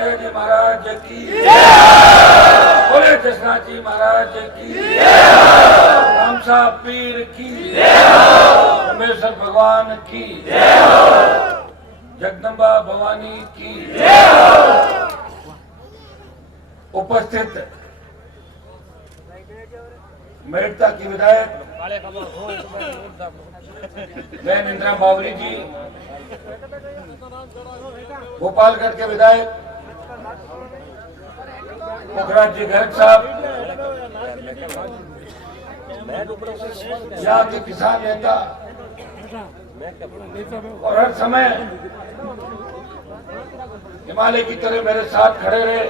रामदेव जी महाराज की, बोले कृष्णा जी महाराज की, राम साहब पीर की, परमेश्वर भगवान की, जगदम्बा भवानी की। उपस्थित मेड़ता की विधायक बहन इंदिरा बावरी जी, गोपालगढ़ के विधायक मुखराज जी गर्ग साहब, यहाँ के किसान नेता और हर समय हिमालय की तरह मेरे साथ खड़े रहे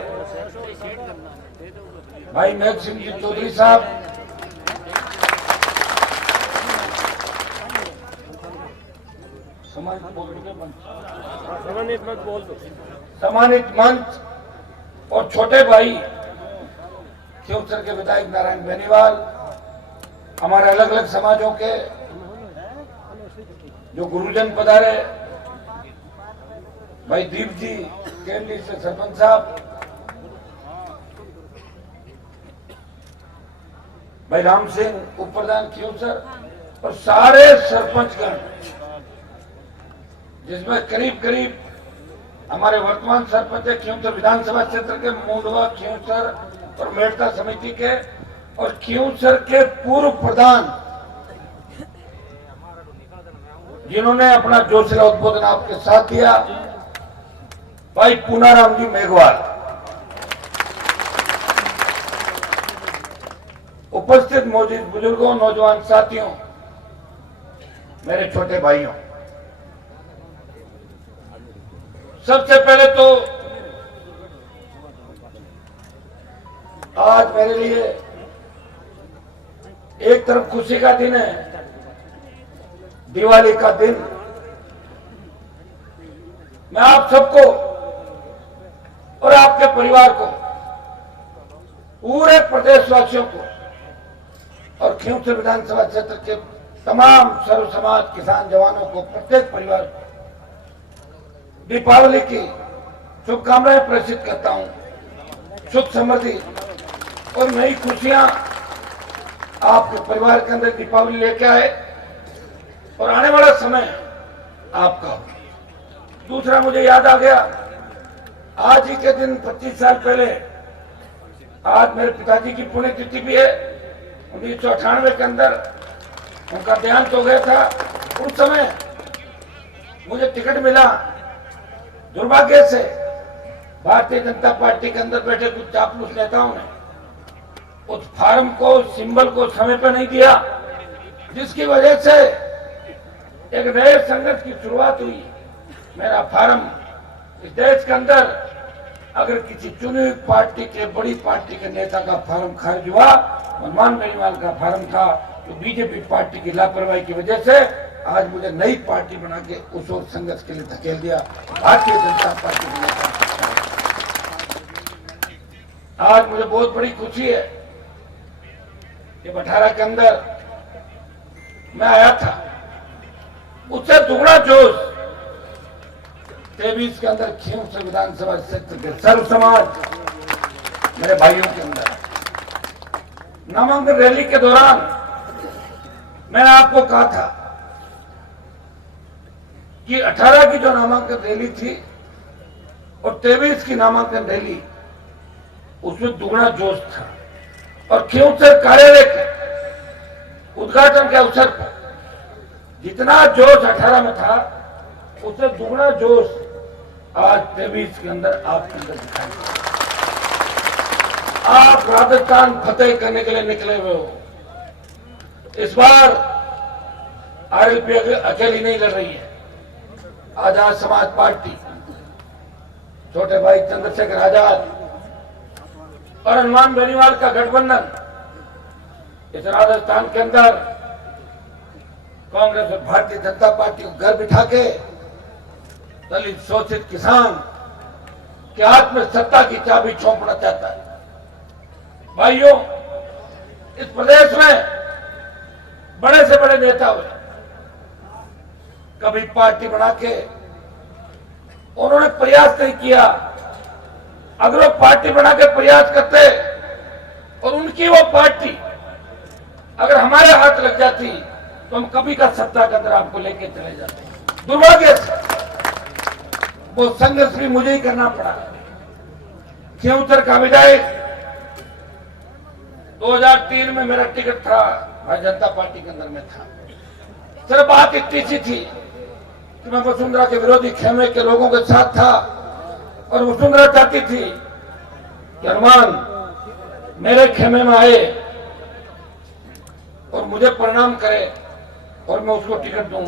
भाई मेघ सिंह जी चौधरी साहब, सम्मानित मंच और छोटे भाई क्योंसर के विधायक नारायण बेनीवाल, हमारे अलग अलग समाजों के जो गुरुजन पधारे, भाई दीप जी केंद्रीय से सरपंच साहब, भाई राम सिंह उप प्रधान क्योंसर और सारे सरपंचगण, जिसमें करीब करीब हमारे वर्तमान सरपंच है क्योंसर विधानसभा क्षेत्र के मूंडवा, क्योंसर और मेड़ता समिति के, और क्योंसर के पूर्व प्रधान जिन्होंने अपना जोशीला उद्बोधन आपके साथ दिया, भाई पूनाराम जी मेघवाल। उपस्थित मौजूद बुजुर्गों, नौजवान साथियों, मेरे छोटे भाइयों, सबसे पहले तो आज मेरे लिए एक तरफ खुशी का दिन है, दिवाली का दिन। मैं आप सबको और आपके परिवार को, पूरे प्रदेशवासियों को और क्योंसर विधानसभा क्षेत्र के तमाम सर्व समाज किसान जवानों को, प्रत्येक परिवार को दीपावली की शुभकामनाएं प्रेषित करता हूं। सुख समृद्धि और नई खुशियां आपके परिवार के अंदर दीपावली लेके आए और आने वाला समय आपका। दूसरा, मुझे याद आ गया, आज ही के दिन 25 साल पहले, आज मेरे पिताजी की पुण्यतिथि भी है। 1998 के अंदर उनका देहांत हो गया था। उस समय मुझे टिकट मिला, दुर्भाग्य से भारतीय जनता पार्टी के अंदर बैठे कुछ चापलूस नेताओं ने उस फार्म को, सिंबल को समय पर नहीं दिया, जिसकी वजह से एक नए संघर्ष की शुरुआत हुई। मेरा फार्म इस देश के अंदर अगर किसी चुनी हुई पार्टी के, बड़ी पार्टी के नेता का फार्म खारिज हुआ, मनमान बेनीवाल का फार्म था, तो बीजेपी पार्टी की लापरवाही की वजह से आज मुझे नई पार्टी बना के उस और संघर्ष के लिए धकेल दिया भारतीय जनता पार्टी के नेता। आज मुझे बहुत बड़ी खुशी है कि 18 के अंदर मैं आया था, उससे दुगना जोश 23 के अंदर क्योंसर विधानसभा क्षेत्र के सर्व समाज मेरे भाइयों के अंदर। नामांकन रैली के दौरान मैंने आपको कहा था कि 18 की जो नामांकन रैली थी और 23 की नामांकन रैली, उसमें दुगना जोश था। और क्योंसर कार्यालय के उद्घाटन के अवसर पर जितना जोश 18 में था, उससे दुगना जोश आज 23 के अंदर आपके अंदर दिखाई दिया। आप राजस्थान फतेह करने के लिए निकले हुए हो। इस बार आरएलपी अकेली नहीं लड़ रही है। आजाद समाज पार्टी, छोटे भाई चंद्रशेखर आजाद और हनुमान बेनीवाल का गठबंधन इस राजस्थान के अंदर कांग्रेस और भारतीय जनता पार्टी को घर बिठा के दलित शोषित किसान के हाथ में सत्ता की चाबी सौंपना चाहता है। भाइयों, इस प्रदेश में बड़े से बड़े नेता हुए, कभी पार्टी बना के उन्होंने प्रयास नहीं किया अगर वो पार्टी बना के प्रयास करते और उनकी वो पार्टी अगर हमारे हाथ लग जाती तो हम कभी का सत्ता के अंदर आपको लेके चले जाते। दुर्भाग्य से वो संघर्ष भी मुझे ही करना पड़ा। खियौसर का विधायक 2003 में मेरा टिकट था, भारतीय जनता पार्टी के अंदर में था। सिर्फ बात इतनी सी थी कि मैं वसुंधरा के विरोधी खेमे के लोगों के साथ था और वसुंधरा चाहती थी कि हनुमान मेरे खेमे में आए और मुझे प्रणाम करे और मैं उसको टिकट दूं।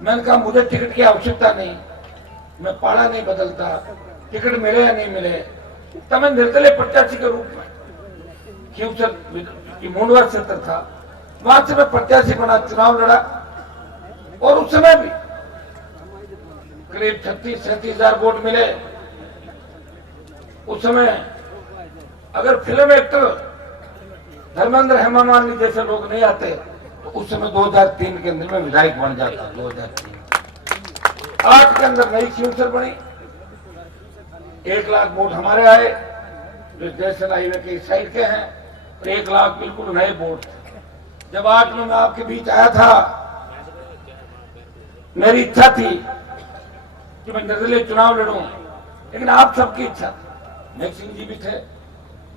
मैंने कहा मुझे टिकट की आवश्यकता नहीं, मैं पाड़ा नहीं बदलता, टिकट मिले या नहीं मिले। तब मैं निर्दलीय प्रत्याशी के रूप में खियौसर की मुंडवा क्षेत्र था, वहां से मैं प्रत्याशी बना, चुनाव लड़ा और उस समय भी करीब 36-37 हजार वोट मिले। उस समय अगर फिल्म एक्टर धर्मेंद्र हेमामालिनी जैसे लोग नहीं आते तो उस समय 2003 के अंदर में विधायक बन जाता। 2003 8 के अंदर नई खियौसर बनी, 1 लाख वोट हमारे आए जो नेशनल हाईवे के इस साइड के हैं और 1 लाख बिल्कुल नए वोट थे। जब 8 में मैं आपके बीच आया था, मेरी इच्छा थी कि मैं निर्दलीय चुनाव लड़ूं, लेकिन आप सबकी इच्छा थी। नेक सिंह जी भी थे,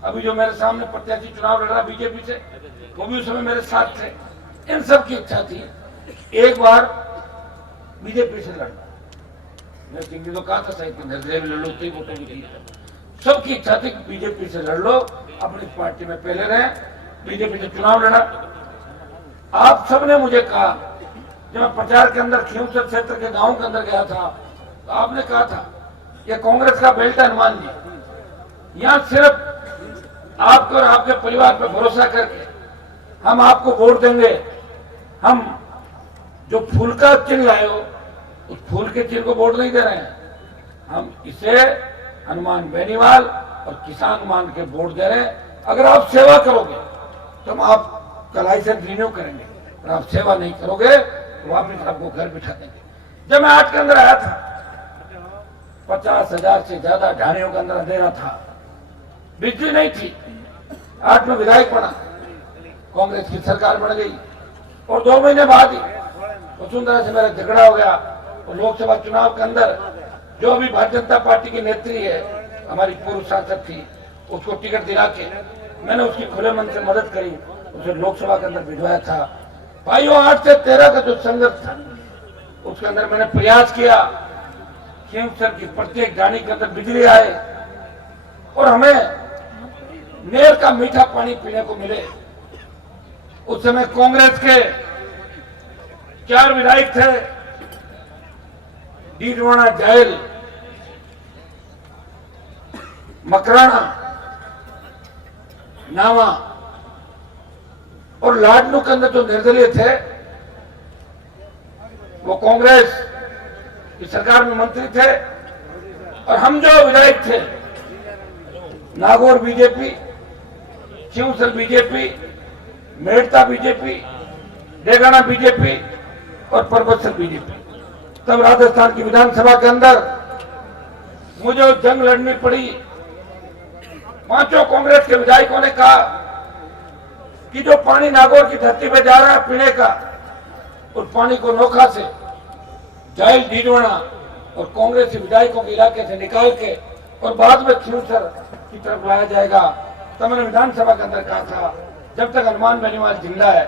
अभी जो मेरे सामने प्रत्याशी चुनाव लड़ रहा बीजेपी से, वो भी उस समय मेरे साथ थे। इन सब की इच्छा थी एक बार बीजेपी से लड़ना। नेक सिंह जी तो कहा था सही, निर्दलीय लड़ लो, तो वोटों की जीत। सबकी इच्छा थी कि बीजेपी से लड़ लो, अपनी पार्टी में पहले रहे, बीजेपी से चुनाव लड़ा। आप सबने मुझे कहा, जब मैं प्रचार के अंदर खियौसर क्षेत्र के गांव के अंदर गया था तो आपने कहा था ये कांग्रेस का बेल्ट है हनुमान जी, यहां सिर्फ आपको और आपके परिवार पर भरोसा करके हम आपको वोट देंगे। हम जो फूल का चिन्ह लाए हो उस फूल के चिन्ह को वोट नहीं दे रहे हैं, हम इसे हनुमान बेनीवाल और किसान मान के वोट दे रहे हैं। अगर आप सेवा करोगे तो हम आपका लाइसेंस रिन्यू करेंगे, और आप सेवा नहीं करोगे तो वापिस आपको घर बिठा देंगे। जब मैं 8 के अंदर आया था 50,000 से ज्यादा ढाणियों के अंदर अंधेरा था, बिजली नहीं थी। 8 में विधायक बना, कांग्रेस की सरकार बन गई और 2 महीने बाद ही वसुंधरा से मेरा झगड़ा हो गया और लोकसभा चुनाव के अंदर जो अभी भारतीय जनता पार्टी की नेत्री है, हमारी पूर्व सांसद थी, उसको टिकट दिला के मैंने उसकी खुले मन से मदद करी, उसे लोकसभा के अंदर भिजवाया था। भाइयों 8 से 13 का जो संघर्ष था उसके अंदर मैंने प्रयास किया खियौसर की प्रत्येक गाड़ी के अंदर बिजली आए और हमें नहर का मीठा पानी पीने को मिले। उस समय कांग्रेस के 4 विधायक थे, डीडवाना, जायल, मकराना, नावा और लाडनू के अंदर जो निर्दलीय थे वो कांग्रेस की सरकार में मंत्री थे और हम जो विधायक थे Nagaur BJP, Khinvsar BJP, Merta BJP, Degana BJP और परबतसर बीजेपी। तब राजस्थान की विधानसभा के अंदर मुझे जंग लड़नी पड़ी। 5 कांग्रेस के विधायकों ने कहा कि जो पानी नागौर की धरती पे जा रहा है पीने का, उस पानी को नोखा से जायल, डीडवाना और कांग्रेस विधायकों के इलाके से निकाल के और बाद में खियौसर की तरफ लाया जाएगा। तब मैंने विधानसभा के अंदर कहा था जब तक हनुमान बेनीवाल जिंदा है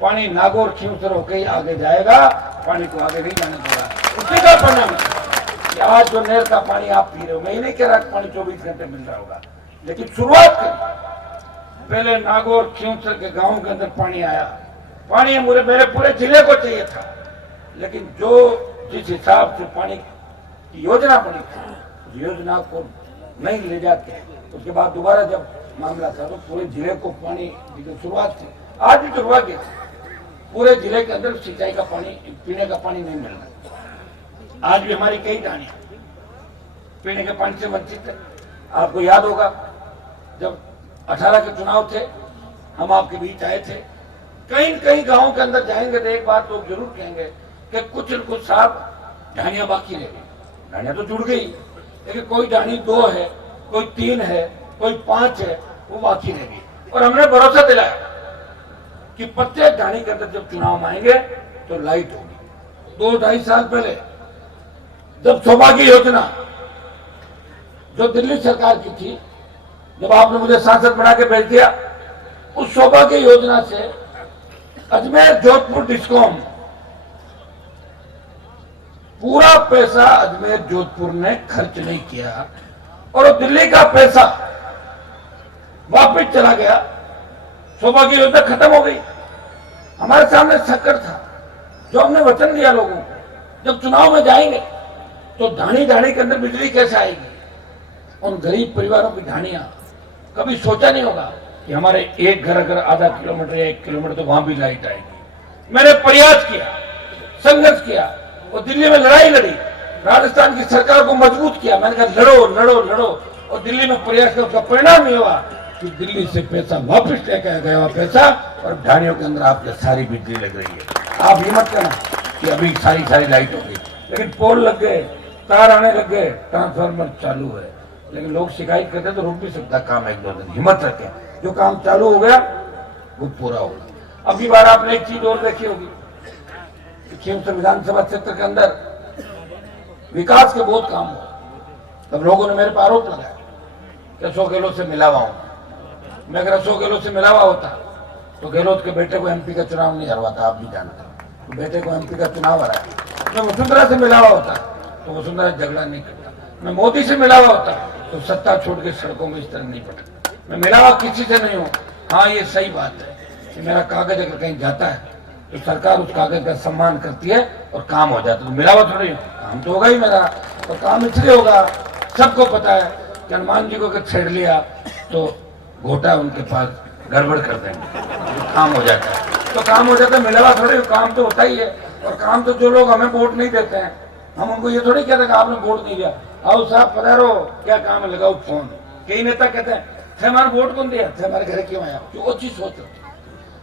पानी नागौर खियौसर होकर ही आगे जाएगा, पानी को आगे नहीं जाने देगा। उसी का परिणाम है कि आज जो नहर का पानी आप पी रहे हो, मैं ही नहीं कह रहा कि पानी 24 घंटे मिल रहा होगा, लेकिन शुरुआत करी। पहले नागौर खियौसर के गांव के अंदर पानी आया, पानी मेरे पूरे जिले को चाहिए था, लेकिन जो जिस हिसाब से पानी की योजना बनी थी उस योजना को नहीं ले जाते, उसके बाद दोबारा जब मामला था तो पूरे जिले को पानी की शुरुआत थी। आज भी दुर्भाग्य पूरे जिले के अंदर सिंचाई का पानी, पीने का पानी नहीं मिल रहा। आज भी हमारी कई ढाणियां पीने के पानी से वंचित है। आपको याद होगा जब 18 के चुनाव थे, हम आपके बीच आए थे, कहीं कहीं गांव के अंदर जाएंगे तो एक बात लोग जरूर कहेंगे कि कुछ न कुछ साहब ढाणियां बाकी रह गई। ढाणियां तो जुड़ गई, लेकिन कोई ढाणी 2 है कोई 3 है, कोई 5 है, वो बाकी रह गई। और हमने भरोसा दिलाया कि प्रत्येक ढाणी के अंदर जब चुनाव आएंगे तो लाइट होगी। 2-2.5 साल पहले जब सौभाग्य योजना जो दिल्ली सरकार की थी, जब आपने मुझे सांसद बना के भेज दिया, उस सौभाग्य योजना से अजमेर जोधपुर डिस्कॉम पूरा पैसा अजमेर जोधपुर ने खर्च नहीं किया और दिल्ली का पैसा वापस चला गया। सौभाग्य योजना खत्म हो गई। हमारे सामने संकट था जो हमने वचन दिया लोगों को, जब चुनाव में जाएंगे तो ढाणी ढाणी के अंदर बिजली कैसे आएगी। उन गरीब परिवारों की ढाणियां, कभी सोचा नहीं होगा कि हमारे एक घर अगर आधा किलोमीटर या 1 किलोमीटर तो वहां भी लाइट आएगी। मैंने प्रयास किया, संघर्ष किया और दिल्ली में लड़ाई लड़ी, राजस्थान की सरकार को मजबूत किया। मैंने कहा लड़ो लड़ो लड़ो, और दिल्ली में प्रयास किया। उसका परिणाम ये हुआ कि दिल्ली से पैसा वापस लेकर गया हुआ पैसा और ढाणियों के अंदर आपके सारी बिजली लग रही है। आप हिम्मत करना कि अभी सारी लाइट हो गई, लेकिन पोल लग गए, तार आने लग गए, ट्रांसफार्मर चालू है, लेकिन लोग शिकायत करते तो रुक भी सकता काम 1-2 दिन। हिम्मत रखें, जो काम चालू हो गया वो पूरा होगा। अगली बार आपने एक चीज और देखी होगी, खीमसर विधानसभा क्षेत्र के अंदर विकास के बहुत काम हुए। तब लोगों ने मेरे पर आरोप लगाया कि अशोक गहलोत से मिला हुआ हूं। मैं अगर अशोक गहलोत से मिला हुआ होता तो गहलोत के बेटे को एमपी का चुनाव नहीं हरवाता। आप भी जानते हो, तो बेटे को एमपी का चुनाव हराया। मैं वसुंधरा से मिला हुआ होता तो वसुंधरा झगड़ा नहीं करता। मैं मोदी से मिला हुआ होता तो सत्ता छोड़ के सड़कों में इस तरह नहीं पड़ता। मैं मिला हुआ किसी से नहीं हूं। हाँ, ये सही बात है कि मेरा कागज अगर कहीं जाता है तो सरकार उस कागज का सम्मान करती है और काम हो जाता है। तो मिला हुआ थोड़ी काम तो होगा ही मेरा, और काम इसलिए होगा, सबको पता है कि हनुमान जी को अगर छेड़ लिया तो घोटा उनके पास गड़बड़ कर देंगे, तो काम हो जाता है। तो काम हो जाता है, मिला हुआ थोड़ी, काम तो होता ही है। और काम तो जो लोग हमें वोट नहीं देते हैं, हम उनको ये थोड़ी कहते हैं कि आपने वोट नहीं दिया, आओ साहब पधारो, क्या काम है, लगाओ फोन। कई नेता कहते हैं थे हमारा वोट कौन दिया, थे हमारे घर क्यों आया। जो ओछी सोच होती है,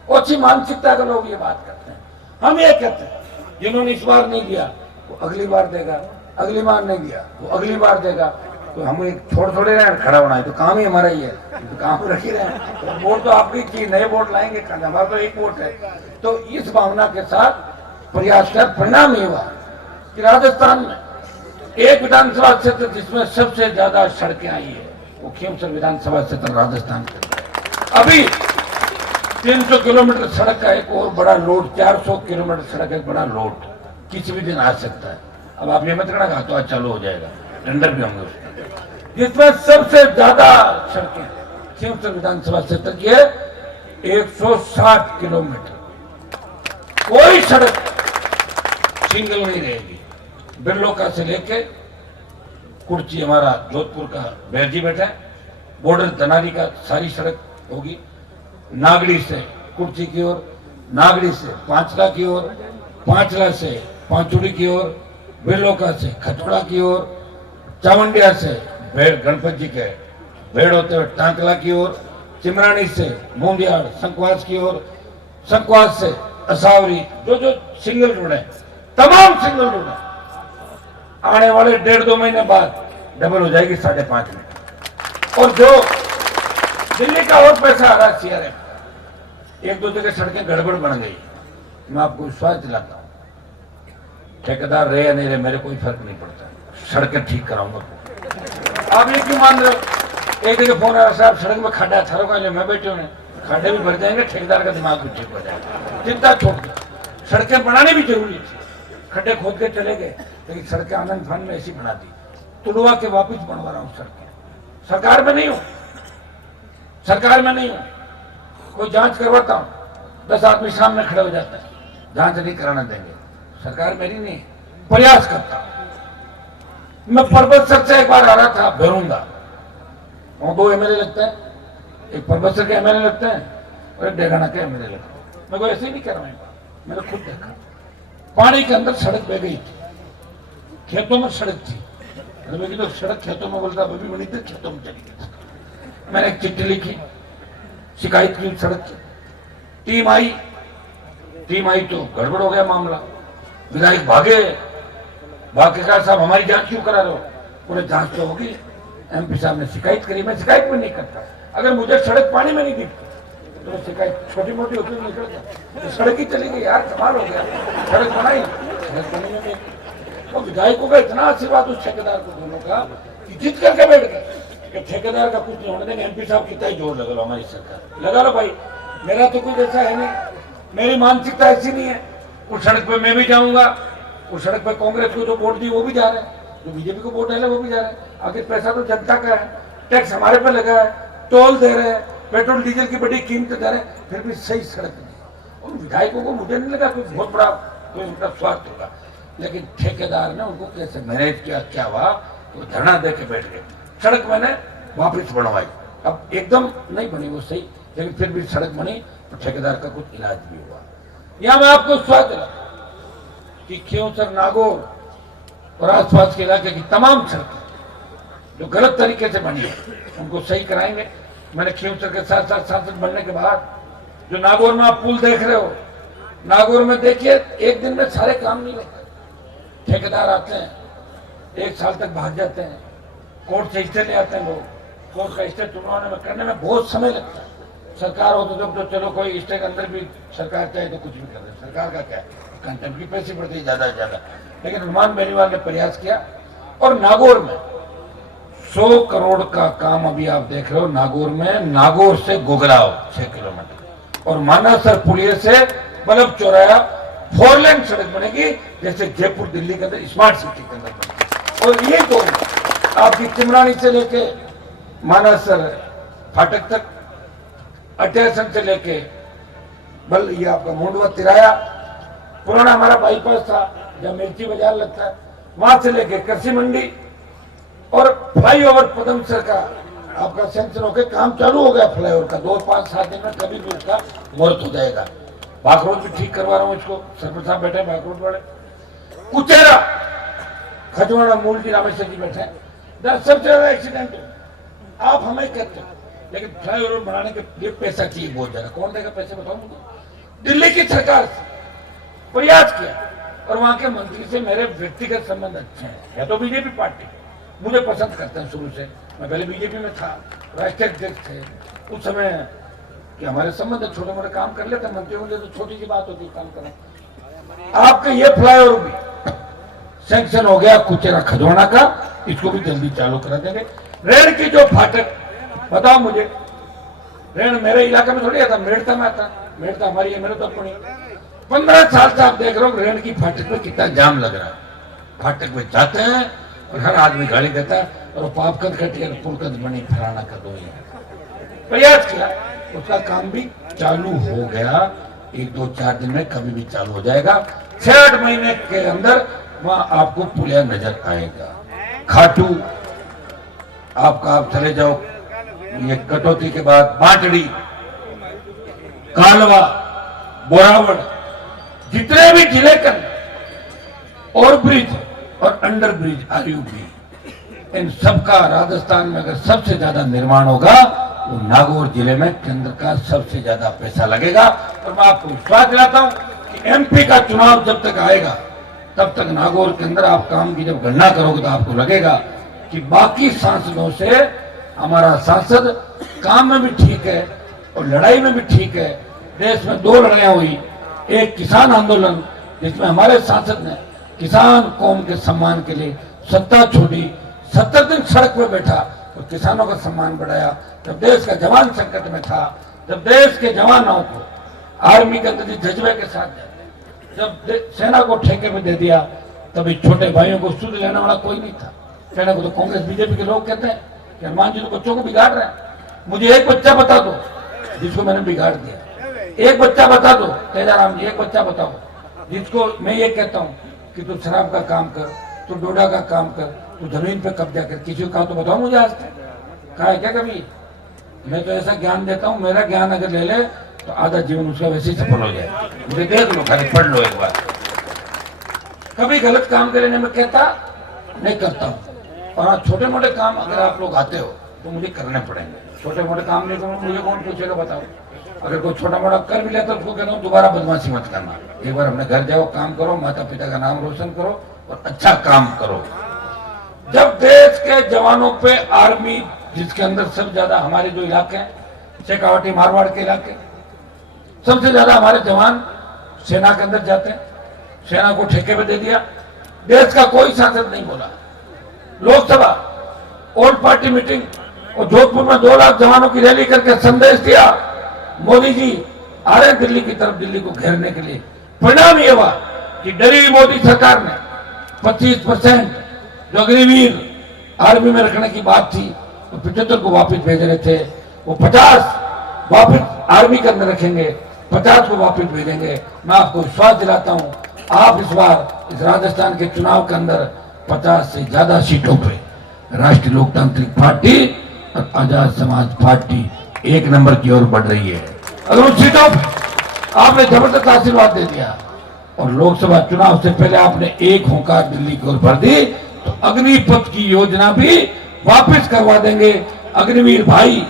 ओछी मानसिकता के लोग ये बात करते हैं। हम ये कहते हैं जिन्होंने इस बार नहीं दिया वो अगली बार देगा, अगली बार नहीं दिया वो अगली बार देगा। तो हम एक छोड़ थोड़े रहे खड़ा होना है, तो काम ही हमारा ही है, तो काम रख ही रहे हैं। तो वोट तो आपकी चीज, नए वोट लाएंगे, हमारा तो एक वोट है। तो इस भावना के साथ प्रयास कर, परिणाम ये हुआ कि राजस्थान में एक विधानसभा क्षेत्र जिसमें सबसे ज्यादा सड़कें आई है वो खीमसर विधानसभा क्षेत्र राजस्थान के। अभी 300 किलोमीटर सड़क का एक और बड़ा लोड, 400 किलोमीटर सड़क एक बड़ा लोड किसी भी दिन आ सकता है। अब आप ये मत करना कहा तो आज चालू हो जाएगा, टेंडर भी होंगे उसमें। जिसमें सबसे ज्यादा सड़कें खीमसर विधानसभा क्षेत्र की है, 160 किलोमीटर। कोई सड़क सिंगल नहीं रहेगी। बिरलोका से लेके कुर्ची, हमारा जोधपुर का बैरजी बैठा है, बॉर्डर धनारी का सारी सड़क होगी। नागड़ी से कुर्ची की ओर, नागड़ी से पांचला की ओर, पांचला से पांचुड़ी की ओर, बिरलोका से खटोड़ा की ओर, चावंडिया से भेड़ गणपत जी के भेड़ होते हुए टांकला की ओर, चिमरानी से मूंदियाड़ संकवास की ओर, संकवास से असावरी, जो सिंगल रोड है, तमाम सिंगल रोड है। आने वाले 1.5-2 महीने बाद डबल हो जाएगी 5.5 में। और जो दिल्ली का और पैसा आ रहा है सीआरएफ, 1-2 जगह सड़कें गड़बड़ बन गई। मैं आपको विश्वास दिलाता हूं, ठेकेदार रहे या नहीं रहे मेरे कोई फर्क नहीं पड़ता, सड़कें ठीक कराऊंगा। आप ये क्यों मान रहे हो? एक जगह फोन आया, साहब सड़क में खड्डा था, मैं बैठे हुए खड्डे भी भर जाएंगे, ठेकेदार का दिमाग भी ठीक हो जाएगा। चिंता छोड़ दो, सड़कें बनानी भी जरूरी थी। खड्डे खोद के चले गए, लेकिन सड़कें आनंद फान में ऐसी बना दी। तुड़वा के वापिस बनवा रहा हूं सड़कें। सरकार में नहीं हूं, सरकार में नहीं हूं। कोई जांच करवाता हूं, 10 आदमी सामने खड़े हो जाता है, जांच नहीं कराना देंगे। सरकार मेरी नहीं, प्रयास करता हूं। मैं परबतसर से एक बार आ रहा था भरूंगा, वहां 2 एमएलए लगते हैं, एक परबतसर के एमएलए लगते हैं और एक डेगाना के एमएलए लगते हैं। मैं कोई ऐसे ही नहीं कर रहा हूं, मैंने खुद देखा। पानी के अंदर सड़क बह गई थी, खेतों में सड़क थी। तो सड़क खेतों में बोलता अभी बनी थी, खेतों में चली गई। मैंने एक चिट्ठी लिखी, शिकायत की सड़क की। टीम आई तो गड़बड़ हो गया मामला। विधायक भागे, कहा साहब हमारी जांच क्यों करा रहे हो? बोले जांच तो होगी, एमपी साहब ने शिकायत करी, मैं शिकायत भी नहीं करता। अगर मुझे सड़क पानी में नहीं दिखती तो शिकायत छोटी मोटी होती नहीं करता, तो सड़क ही चली गई यार, कमाल हो गया, सड़क बनाई, सड़क बनी में तो विधायकों का इतना आशीर्वाद उस ठेकेदार को दोनों का कि जीत करके बैठ गए कि ठेकेदार का कुछ नहीं होने देंगे। एमपी साहब कितना ही जोर लगा लो, हमारी सरकार लगा लो भाई, मेरा तो कुछ ऐसा है नहीं, मेरी मानसिकता ऐसी नहीं है। उस सड़क पे मैं भी जाऊंगा, उस सड़क पे कांग्रेस को जो वोट दी वो भी जा रहे हैं, जो बीजेपी को वोट डाले वो भी जा रहे हैं। आखिर पैसा तो जनता का है, टैक्स हमारे पे लगा है, टोल दे रहे हैं, पेट्रोल डीजल की बड़ी कीमत दे रहे हैं, फिर भी सही सड़क नहीं। उन विधायकों को मुझे नहीं लगा कोई बहुत बड़ा कोई उनका स्वार्थ होगा, लेकिन ठेकेदार ने उनको कैसे मैनेज किया, क्या हुआ, तो धरना दे के बैठ गए। सड़क मैंने वापिस बनवाई, अब एकदम नहीं बनी वो सही, लेकिन फिर भी सड़क बनी तो ठेकेदार का कुछ इलाज भी हुआ। यहां मैं आपको स्वागत दिला कि खियोसर, नागौर और आसपास के इलाके की तमाम सड़कें जो गलत तरीके से बनी है उनको सही कराएंगे। मैंने खियोसर के साथ साथ सांसद बनने के बाद जो नागौर में आप पुल देख रहे हो, नागौर में देखिए एक दिन में सारे काम नहीं होते, ठेकेदार आते हैं, एक साल तक भाग जाते हैं, कोर्ट से स्टे ले आते हैं लोग, कोर्ट का स्टे चुनवाने में करने में बहुत समय लगता है। सरकार हो तो जब तो चलो कोई स्टे के अंदर भी सरकार चाहे तो कुछ भी कर दे, सरकार का क्या है, कंटेम्प्ट की पैसे पड़ती है ज्यादा से ज्यादा। लेकिन हनुमान बेनीवाल ने प्रयास किया और नागौर में 100 करोड़ का काम अभी आप देख रहे हो नागौर में, नागौर से गोगराव 6 किलोमीटर और मानासर पुलिया से बल्लभ चौराया 4 लेन सड़क बनेगी, जैसे जयपुर दिल्ली के अंदर स्मार्ट सिटी के अंदर बनेगी। और ये तो आपकी चिमरानी से लेके मानासर फाटक तक, अटेसन से लेके बल ये आपका मुंडवा तिराया, पुराना हमारा बाईपास था जब मिर्ची बाजार लगता है, वहां से लेके कृषि मंडी और फ्लाईओवर पदमसर का आपका सेंक्शन होकर काम चालू हो गया फ्लाईओवर का, 2, 5, 7 दिन में कभी भी उसका मुहूर्त हो जाएगा। बागरोड भी ठीक करवा रहा हूँ इसको, सरपंच साहब बैठे बागरोड वाले, कुचेरा, खजवाड़ा, मूल जी, रामेश्वर जी बैठे हैं, सबसे ज्यादा एक्सीडेंट आप हमें कहते हो, लेकिन फ्लाईओवर बनाने के लिए पैसा चाहिए बहुत ज्यादा, कौन देगा पैसे बताओ मुझे। दिल्ली की सरकार से प्रयास किया और वहां के मंत्री से मेरे व्यक्तिगत संबंध अच्छे हैं, है तो बीजेपी पार्टी, मुझे पसंद करते हैं शुरू से, मैं पहले बीजेपी में था, राष्ट्रीय अध्यक्ष थे उस समय कि हमारे संबंध छोटे मोटे काम कर लेते, मंत्रियों के लिए तो छोटी सी बात होती है काम करना। आपका ये फ्लाईओवर भी सैंक्शन हो गया कुचेरा खजवाड़ा का, इसको भी जल्दी चालू करा देंगे। रेल की जो फाटक, बताओ मुझे, रेल मेरे इलाके में थोड़ी आता, मेड़ता में आता, मेड़ता हमारी है, मेरे तो अपनी 15 साल से आप देख रहे हो रेल की फाटक में कितना जाम लग रहा है। फाटक में जाते हैं और हर आदमी गाड़ी देता है और पाप कद कटिए पुलकद बनी फलाना कर दो, प्रयास किया, उसका काम भी चालू हो गया, 1, 2, 4 दिन में कभी भी चालू हो जाएगा। 6-8 महीने के अंदर वहां आपको पुलिया नजर आएगा। खाटू आपका, आप चले जाओ ये कटौती के बाद बाटड़ी, कालवा, बोरावड़, जितने भी जिले के और ब्रिज और अंडर ब्रिज आरयूबी, इन सबका राजस्थान में अगर सबसे ज्यादा निर्माण होगा तो नागौर जिले में केंद्र का सबसे ज्यादा पैसा लगेगा। और मैं आपको विश्वास दिलाता हूं कि एमपी का चुनाव जब तक आएगा तब तक नागौर के अंदर आप काम की जब गणना करोगे तो आपको लगेगा कि बाकी सांसदों से हमारा सांसद काम में भी ठीक है और लड़ाई में भी ठीक है। देश में 2 लड़ाइयां हुई, एक किसान आंदोलन जिसमें हमारे सांसद ने किसान कौम के सम्मान के लिए सत्ता छोड़ी, 70 दिन सड़क पर बैठा और किसानों का सम्मान बढ़ाया। जब देश का जवान संकट में था, जब देश के जवानों को आर्मी के अंदर जज्बे के साथ, जब सेना को ठेके में दे दिया, तभी छोटे भाइयों को सुध लेने वाला कोई नहीं था। कहने को तो कांग्रेस बीजेपी के लोग कहते हैं कि हनुमान जी तो बच्चों को बिगाड़ रहे हैं। मुझे एक बच्चा बता दो जिसको मैंने बिगाड़ दिया, एक बच्चा बता दो, तेजाराम जी एक बच्चा बताओ जिसको मैं ये कहता हूँ कि तू शराब का काम कर, तू डोडा का काम कर, तू जमीन पे कब्जा कर, किसी को कहा तो बताओ मुझे आज तक कहा है क्या कभी? मैं तो ऐसा ज्ञान देता हूँ, मेरा ज्ञान अगर ले ले तो आधा जीवन उसका वैसे ही सफल हो जाए। मुझे देख लो, खाली पढ़ लो एक बार। कभी गलत काम के लेने में कहता नहीं करता हूँ, और हाँ छोटे मोटे काम अगर आप लोग आते हो तो मुझे करने पड़ेंगे। छोटे मोटे काम नहीं करूँ मुझे कौन पूछेगा बताओ। अगर कोई छोटा मोटा कर भी लेता तो उसको कहता हूँ दोबारा बदमाशी मत करना, एक बार अपने घर जाओ, काम करो, माता पिता का नाम रोशन करो और अच्छा काम करो। जब देश के जवानों पे आर्मी, जिसके अंदर सबसे ज्यादा हमारे जो इलाके हैं शेखावटी मारवाड़ के इलाके, सबसे ज्यादा हमारे जवान सेना के अंदर जाते हैं, सेना को ठेके पे दे दिया, देश का कोई सांसद नहीं बोला। लोकसभा ऑल पार्टी मीटिंग और जोधपुर में 2 लाख जवानों की रैली करके संदेश दिया मोदी जी आ रहे दिल्ली की तरफ, दिल्ली को घेरने के लिए। परिणाम ये हुआ कि डरी हुई मोदी सरकार ने 25% जो अग्निवीर आर्मी में रखने की बात थी तो 75 को वापस भेज रहे थे, वो 50 वापस आर्मी के अंदर रखेंगे, 50 को वापस भेजेंगे। मैं आपको विश्वास दिलाता हूं, आप इस बार इस राजस्थान के चुनाव के अंदर 50 से ज्यादा सीटों पे राष्ट्रीय लोकतांत्रिक पार्टी और आजाद समाज पार्टी 1 नंबर की ओर बढ़ रही है। अगर उन सीटों पे आपने जबरदस्त आशीर्वाद दे दिया और लोकसभा चुनाव से पहले आपने एक होकर दिल्ली की ओर भर दी, तो अग्निपथ की योजना भी वापस करवा देंगे। अग्निवीर भाई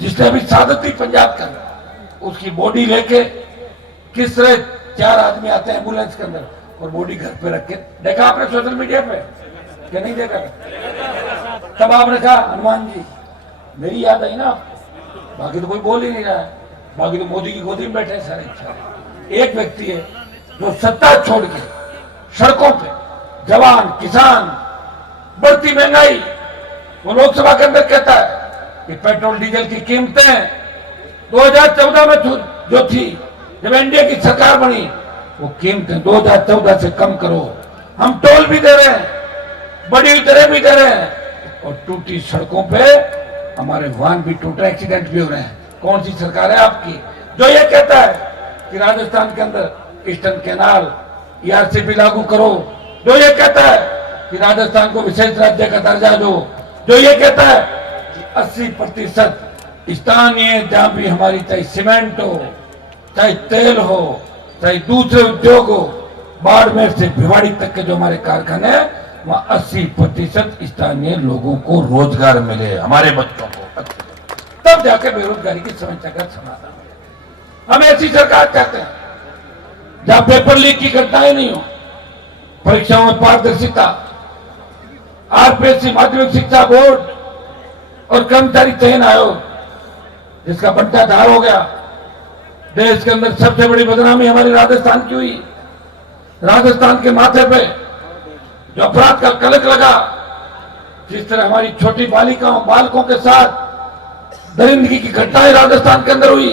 जिसने अभी शहादत दी पंजाब के अंदर, उसकी बॉडी लेके किस तरह 4 आदमी आते हैं एम्बुलेंस के अंदर और बॉडी घर पे रख के, देखा आपने सोशल मीडिया पे क्या नहीं देखा? तब आपने कहा हनुमान जी मेरी याद आई ना, बाकी तो कोई बोल ही नहीं रहा है, बाकी तो मोदी की गोदी में बैठे हैं सारे। इच्छा एक व्यक्ति है जो सत्ता छोड़ के सड़कों पे जवान किसान, बढ़ती महंगाई, वो लोकसभा के अंदर कहता है कि पेट्रोल डीजल की कीमतें 2014 में जो थी, जब एनडीए की सरकार बनी, वो कीमतें 2014 से कम करो। हम टोल भी दे रहे हैं, बड़ी दरें भी दे रहे हैं, और टूटी सड़कों पे हमारे वाहन भी टूट रहे, एक्सीडेंट भी हो रहे हैं। कौन सी सरकार है आपकी जो ये कहता है कि राजस्थान के अंदर ईस्टर्न कैनाल ईआरसीपी लागू करो, जो ये कहता है कि राजस्थान को विशेष राज्य का दर्जा दो, जो ये कहता है कि 80% स्थानीय, जहां भी हमारी चाहे सीमेंट हो, चाहे तेल हो, चाहे दूसरे उद्योग हो, बाड़मेर से भिवाड़ी तक के जो हमारे कारखाने हैं, वहां 80% स्थानीय लोगों को रोजगार मिले, हमारे बच्चों को, तब जाकर बेरोजगारी की समस्या का समाधान। हम ऐसी सरकार चाहते हैं जहां पेपर लीक की घटनाएं नहीं हो, परीक्षाओं में पारदर्शिता, आरपीएससी माध्यमिक शिक्षा बोर्ड और कर्मचारी चयन आयोग जिसका बंटाधार हो गया। देश के अंदर सबसे बड़ी बदनामी हमारी राजस्थान की हुई। राजस्थान के माथे पे जो अपराध का कलंक लगा, जिस तरह हमारी छोटी बालिकाओं बालकों के साथ दरिंदगी की घटनाएं राजस्थान के अंदर हुई,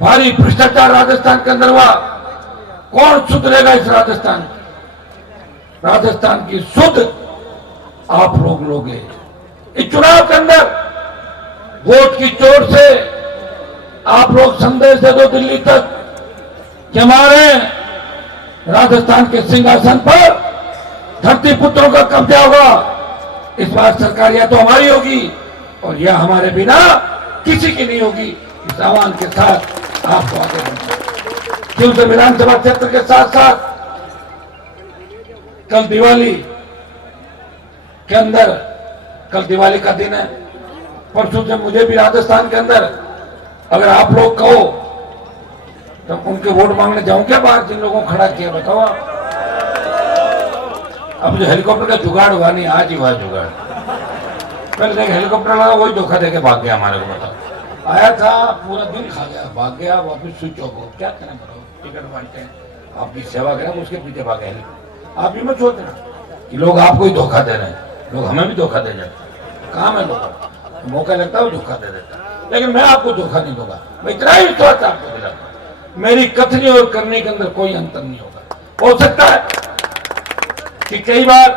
भारी भ्रष्टाचार राजस्थान के अंदर हुआ, कौन सुधरेगा इस राजस्थान की? राजस्थान की सुध आप लोग लोगे। इस चुनाव के अंदर वोट की चोट से आप लोग संदेश दे दो दिल्ली तक कि हमारे राजस्थान के सिंहासन पर धरती पुत्रों का कब्जा होगा। इस बार सरकार या तो हमारी होगी और या हमारे बिना किसी की नहीं होगी। इस आह्वान के साथ आपको आगे बढ़ना। शिवसर विधानसभा क्षेत्र के साथ साथ कल दिवाली के अंदर, कल दिवाली का दिन है, परसों से मुझे भी राजस्थान के अंदर अगर आप लोग कहो तो उनके वोट मांगने जाऊं क्या बाहर, जिन लोगों को खड़ा किया बताओ आप। अब जो हेलीकॉप्टर का जुगाड़ हुआ नहीं, आज ही हुआ जुगाड़। पहले देख हेलीकॉप्टर लगा, वही धोखा देके भाग गया हमारे को। बताओ आया था, पूरा दिन खा गया, भाग गया, वापिस स्विच ऑफ हो। क्या करें बताओ, टिकट बांटते हैं, आपकी सेवा करें, उसके पीछे भागे। आप भी मत सोचना कि लोग आपको ही धोखा दे रहे हैं, लोग हमें भी धोखा दे जाते। काम है लोग, मौका लगता है वो धोखा दे देता, लेकिन मैं आपको धोखा नहीं दूंगा। मैं इतना ही विश्वास आपको दिलाता, मेरी कथनी और करने के अंदर कोई अंतर नहीं होगा। हो सकता है कि कई बार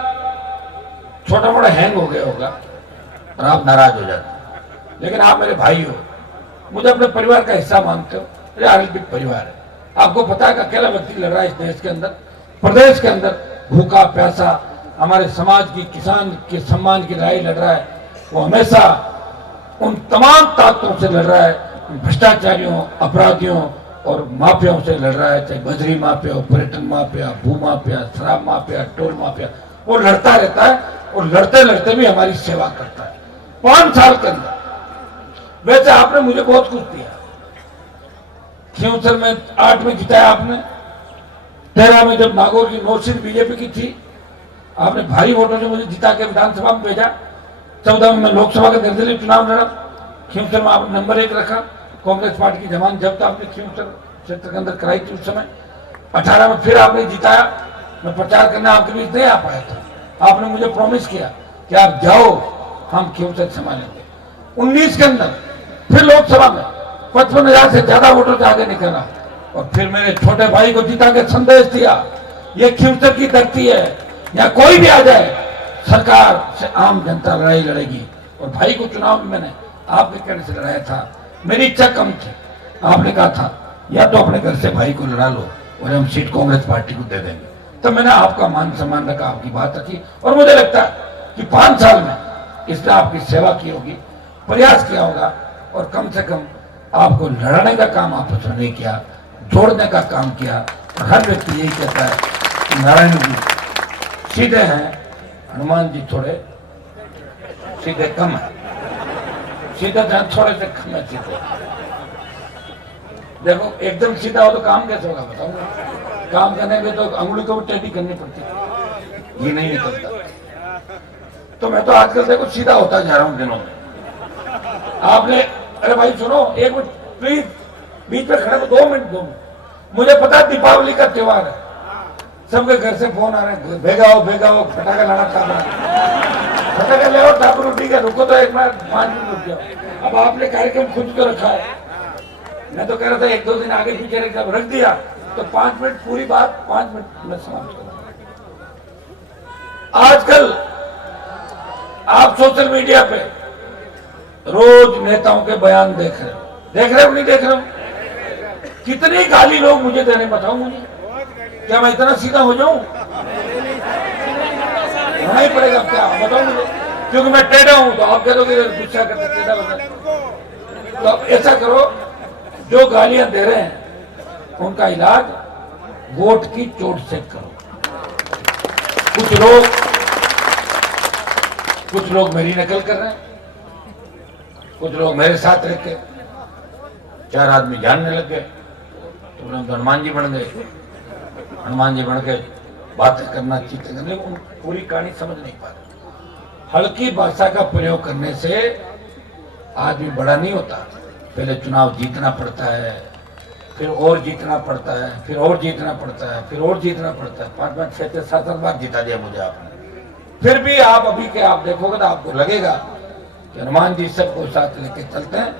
छोटा मोटा हैंग हो गया होगा और आप नाराज हो जाते, लेकिन आप मेरे भाई हो, मुझे अपने परिवार का हिस्सा मानते हो। मेरा राजनीतिक परिवार है, आपको पता है कि अकेला व्यक्ति लड़ रहा है इस देश के अंदर, प्रदेश के अंदर, भूखा प्यासा, हमारे समाज की, किसान के सम्मान की लड़ाई लड़ रहा है। वो हमेशा उन तमाम ताकतों से लड़ रहा है, भ्रष्टाचारियों, अपराधियों और माफियाओं से लड़ रहा है, चाहे बजरी माफिया हो, पर्यटन माफिया, भू माफिया, शराब माफिया, टोल माफिया, वो लड़ता रहता है और लड़ते लड़ते भी हमारी सेवा करता है। 5 साल के अंदर वैसे आपने मुझे बहुत कुछ दिया। खींवसर में 8 में जिताया आपने, 13 में जब नागौर की नोटशीट बीजेपी की थी, आपने भारी वोटों से मुझे जिता के विधानसभा में भेजा। 14 में मैं लोकसभा का निर्दलीय चुनाव लड़ा, खींवसर में आपने नंबर 1 रखा। कांग्रेस पार्टी की जमानत जब्त आपने खींवसर क्षेत्र के अंदर कराई थी उस समय। 18 में फिर आपने जिताया, मैं प्रचार करने आपके बीच नहीं आ पाया था। आपने मुझे प्रॉमिस किया कि आप जाओ, हम खींवसर संभालेंगे। 19 के अंदर फिर लोकसभा में 55,000 से ज्यादा वोटों से आगे निकला और फिर मेरे छोटे भाई को जिता के संदेश दिया, ये खींवसर की धरती है, या कोई भी आ जाए सरकार से आम जनता लड़ाई लड़ेगी। और भाई को चुनाव में मैंने आपके कहने से लड़ाया था, मेरी इच्छा कम थी। आपने कहा था या तो अपने घर से भाई को लड़ा लो और हम सीट कांग्रेस पार्टी को दे देंगे। तो मैंने आपका मान सम्मान रखा, आपकी बात रखी और मुझे लगता है कि 5 साल में इसने आपकी सेवा की होगी, प्रयास किया होगा और कम से कम आपको लड़ने का काम आपस में नहीं किया, जोड़ने का काम किया। और हर व्यक्ति यही कहता है कि नारायण जी सीधे हैं, हनुमान जी थोड़े सीधे कम है, सीधे थे थोड़े से कम है सीधे। देखो एकदम सीधा हो तो काम कैसे होगा बताऊंगा, काम करने में तो अंगुली को भी टेढ़ी करनी पड़ती है, ये नहीं निकलता। तो मैं तो आजकल देखो सीधा होता जा रहा हूं दिनों में। आपने अरे भाई सुनो, एक मिनट प्लीज, बीच में खड़े हो 2 मिनट 2 मिनट। मुझे पता है दीपावली का त्योहार है, सबके घर से फोन आ रहे हैं, भेगा हो फटाखा लाना चाहता है, फटाखा ले आओ ठाकुर, ठीक है रुको तो एक मिनट 5 मिनट रुक जाओ। अब आपने कार्यक्रम खुद को रखा है, मैं तो कह रहा था 1-2 दिन आगे पीछे रख दिया तो 5 मिनट पूरी बात 5 मिनट में समाप्त करूंगा। आजकल आप सोशल मीडिया पे रोज नेताओं के बयान देख रहे हो नहीं देख रहे हो? कितनी गाली लोग मुझे दे रहे, बताओ मुझे, क्या मैं इतना सीधा हो जाऊं? होना ही पड़ेगा क्या, बताओ मुझे, क्योंकि मैं टेढ़ा हूं तो आप कह दोगे गुस्सा करते टेढ़ा होता। तो ऐसा करो, जो गालियां दे रहे हैं उनका इलाज वोट की चोट से करो। कुछ लोग मेरी नकल कर रहे हैं, कुछ लोग मेरे साथ रह के 4 आदमी जानने लग गए तो हम तो हनुमान जी बन गए। हनुमान जी बन के बातें करना, चीतें करने, लेकिन पूरी कहानी समझ नहीं पा रहे। हल्की भाषा का प्रयोग करने से आदमी बड़ा नहीं होता। पहले चुनाव जीतना पड़ता है, फिर और जीतना पड़ता है, फिर और जीतना पड़ता है, फिर और जीतना पड़ता है। 5-5, 6-6, 7-7 बार जिता दिया मुझे आपने। फिर भी आप अभी के आप देखोगे तो आपको लगेगा कि हनुमान जी सबको साथ लेके चलते हैं,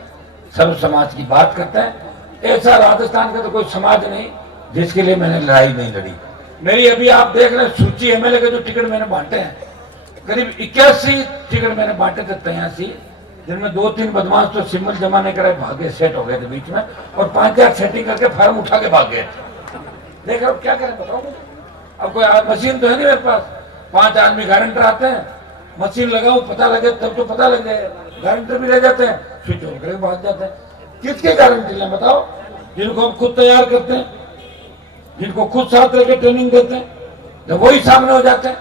सर्व समाज की बात करते हैं। ऐसा राजस्थान का तो कोई समाज नहीं जिसके लिए मैंने लड़ाई नहीं लड़ी। मेरी अभी आप देख रहे हैं सूची एमएलए के जो टिकट मैंने बांटे हैं, करीब 81 टिकट मैंने बांटे थे 83, जिनमें 2-3 बदमाश तो सिंबल जमा नहीं करे भागे, सेट हो गए थे बीच में, और 5-4 सेटिंग करके फार्म उठा के भाग गए थे। देख रहे हो क्या करें बताओ मुझे? अब कोई मशीन तो है नहीं मेरे पास, 5 आदमी गारंटर आते हैं, मशीन लगाओ पता लगे तब तो पता लग जाए, गारंटर भी रह जाते हैं, स्विच ऑफ करके भाग जाते हैं। किसके गारंटी लें बताओ? जिनको हम खुद तैयार करते हैं, जिनको खुद साथ लेके ट्रेनिंग देते हैं, जब वही सामने हो जाते हैं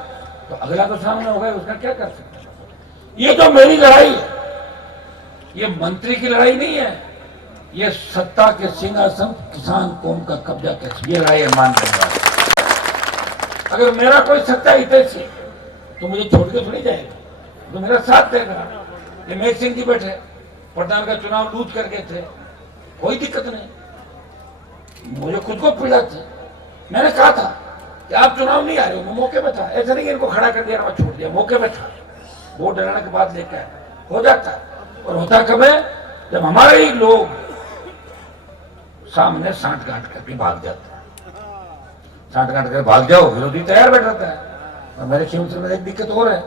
तो अगला तो सामने होगा, उसका क्या कर सकते हैं? ये जो मेरी लड़ाई है, ये मंत्री की लड़ाई नहीं है, ये सत्ता के सिंहासन किसान कौम का कब्जा कैसे, ये लड़ाई है मान लेना। अगर मेरा कोई सत्ता हितैषी तो मुझे छोड़ के थोड़ी जाएगा, तो मेरा साथ देगा। ये मेघ सिंह जी बैठे, प्रधान का चुनाव लूट करके थे, कोई दिक्कत नहीं, मुझे खुद को पीड़ा थी। मैंने कहा था कि आप चुनाव नहीं आ रहे हो, मैं मौके में था, ऐसा नहीं इनको खड़ा कर दिया मैं छोड़ दिया, मौके में था। वोट डराने के बाद लेकर हो जाता है, और होता कब है जब हमारे ही लोग सामने सांठ गांठ करके भाग जाते हैं। सांठ गांठ करके भाग जाओ, विरोधी तैयार बैठ रहता है। और मेरे खींवसर में एक दिक्कत और है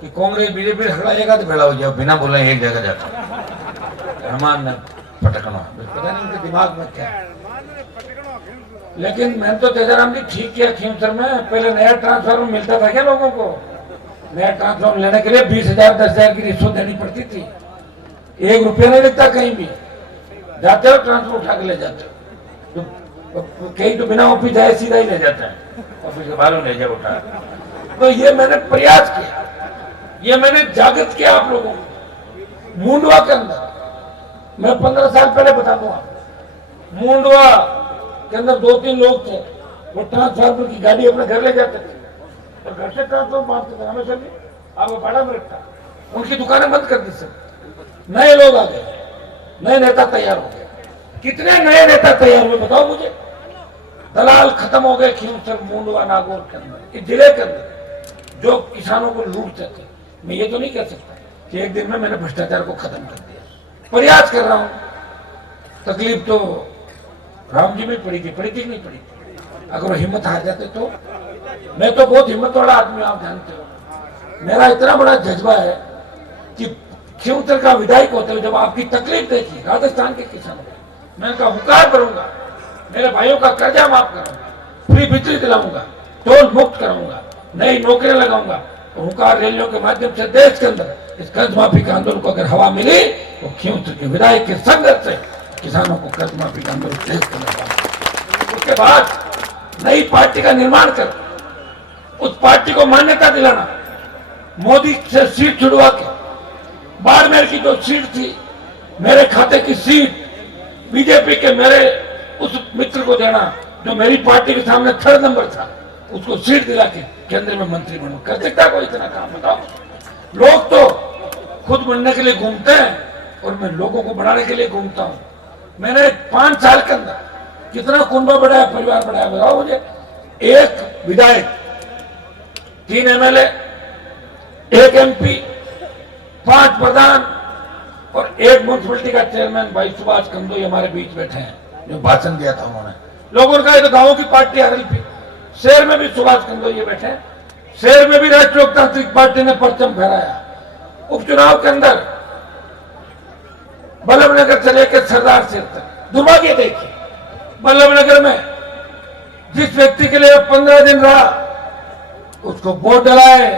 कि कांग्रेस बीजेपी खड़ाएगा तो भेड़ा हो जाओ, बिना बोले एक जगह जाता हनुमान ने पटकना, पता नहीं उनके दिमाग में क्या है। लेकिन मैंने तो तेजाराम जी ठीक किया खींवसर में, पहले नया ट्रांसफार्मर मिलता था क्या लोगों को? नया ट्रांसफार्मर लेने के लिए 20,000 10,000 की रिश्वत देनी पड़ती थी, 1 रुपया नहीं लगता कहीं भी, जाते हो ट्रांसफर उठा के ले जाते हो, तो कहीं तो बिना ऑफिस जाए सीधा ही ले जाते हैं, ऑफिस के बाहर ले जाए उठा। तो ये मैंने प्रयास किया, ये मैंने जागृत किया आप लोगों को। मुंडवा के अंदर मैं 15 साल पहले बता दूंगा, मुंडवा के अंदर 2-3 लोग थे, वो ट्रांसफार्मर की गाड़ी अपने घर ले जाते थे, तो घर से ट्रांसफर मारते थे हमेशा भी, आपको भाड़ा में रखा, उनकी दुकानें बंद कर दी सब, नए लोग आ गए, नए नेता तैयार हो गए। कितने नए नेता तैयार हुए बताओ मुझे? दलाल खत्म हो गए खींवसर, मुंडवा, नागौर के अंदर, इस जिले के अंदर जो किसानों को लूटते थे। मैं ये तो नहीं कह सकता कि एक दिन में मैंने भ्रष्टाचार को खत्म कर दिया, प्रयास कर रहा हूं। तकलीफ तो राम जी में पड़ी थी नहीं पड़ी थी। अगर वो हिम्मत हार जाते तो, मैं तो बहुत हिम्मत वाला आदमी, आप जानते हो। मेरा इतना बड़ा जज्बा है कि खींवसर का विधायक होते हुए जब आपकी तकलीफ देखी राजस्थान के किसानों को, मैं उनका हुकार करूंगा, मेरे भाइयों का कर्जा माफ करूंगा, फ्री बिजली दिलाऊंगा, टोल मुक्त कराऊंगा, नई नौकरियां लगाऊंगा। तो हुकार रैलियों के माध्यम से देश के अंदर इस कर्ज माफी के आंदोलन को अगर हवा मिली तो खींवसर के विधायक के संघर्ष से किसानों को कर्ज माफी का आंदोलन देश के अंदर, उसके बाद नई पार्टी का निर्माण कर उस पार्टी को मान्यता दिलाना, मोदी से सीट छुड़वा के बाड़मेर की जो सीट थी, मेरे खाते की सीट बीजेपी के मेरे उस मित्र को देना जो मेरी पार्टी के सामने 3rd नंबर था, उसको सीट दिला के केंद्र में मंत्री बनू। कर सकता कोई इतना काम? बताओ। लोग तो खुद बनने के लिए घूमते हैं और मैं लोगों को बढ़ाने के लिए घूमता हूं। मैंने 5 साल के अंदर कितना कुंबा बढ़ाया, परिवार बढ़ाया, बताओ मुझे। 1 विधायक, 3 MLA, 1 MP, 5 प्रधान और 1 म्यूनसिपलिटी का चेयरमैन भाई सुभाष कंदोई हमारे बीच बैठे हैं, जो भाषण दिया था उन्होंने। लोगों ने कहा तो गांवों की पार्टी RLP, शहर में भी सुभाष कंदोई ये बैठे हैं, शहर में भी राष्ट्रीय लोकतांत्रिक पार्टी ने परचम फहराया। उपचुनाव के अंदर बल्लभनगर से लेकर सरदार सिंह तक दुर्भाग्य देखिए, बल्लभनगर में जिस व्यक्ति के लिए 15 दिन रहा उसको वोट डलाए,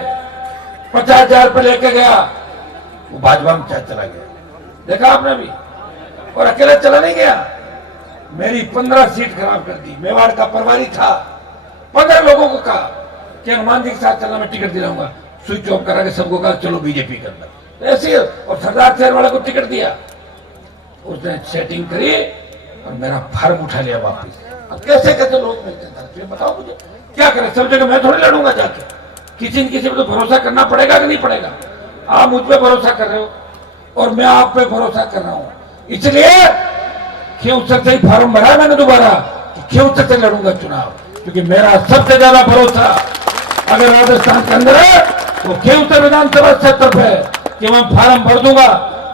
50,000 रुपये लेके गया, वो भाजपा में चला गया। देखा आपने भी? और अकेला चला नहीं गया, मेरी 15 सीट खराब कर दी। मेवाड़ का प्रभारी था, 15 लोगों को कहा कि हनुमान जी के साथ चलना, मैं टिकट दिलाऊंगा, स्विच ऑफ करा के सबको कहा चलो बीजेपी के अंदर, ऐसे। और सरदार शहर वाले को टिकट दिया, उसने सेटिंग करी और मेरा फॉर्म उठा लिया वापस। अब कैसे कैसे लोग मिलते हैं, बताओ मुझे क्या करें? सब जगह मैं थोड़ी लड़ूंगा जाके, किसी न किसी पर तो भरोसा करना पड़ेगा कि नहीं पड़ेगा? आप मुझ पे भरोसा कर रहे हो और मैं आप पे भरोसा कर रहा हूं, इसलिए खींवसर से ही फॉर्म भरा मैंने दोबारा, खींवसर से लड़ूंगा चुनाव, क्योंकि मेरा सबसे ज्यादा भरोसा अगर राजस्थान के अंदर है तो खींवसर विधानसभा क्षेत्र पे कि मैं फॉर्म भर दूंगा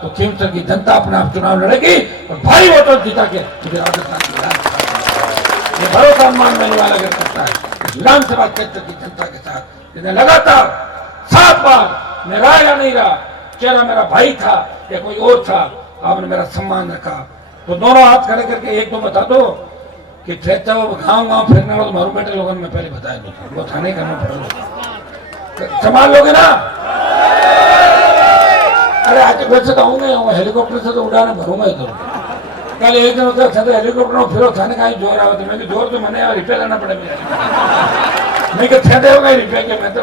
तो खींवसर की जनता अपने आप चुनाव लड़ेगी और भारी वोटर जिता के मुझे राजस्थान की विधानसभा, ये भरोसा मान लेने वाला अगर करता है विधानसभा क्षेत्र की जनता के साथ, जिन्हें लगातार 7 बार मैं रहा या नहीं रहा, चेहरा मेरा भाई था या कोई और था, आपने मेरा सम्मान रखा। तो दोनों हाथ खड़े करके एक तो बता दो कि ठेचा वो गाँव फिरने वाला मारू बेटे लोगों ने पहले बताया नहीं, वो थाने करना पड़ेगा, संभाल लोगे ना? अरे आज वैसे तो आऊंगा, हेलीकॉप्टर से तो उड़ाने भरूंगा ही। तो कल एक दिन होता है हेलीकॉप्टर में फिर थाने का जोर आया था, मैं जोर तो मैंने रिपेयर करना पड़ेगा, मैं थे होगा रिपेयर के, मैं तो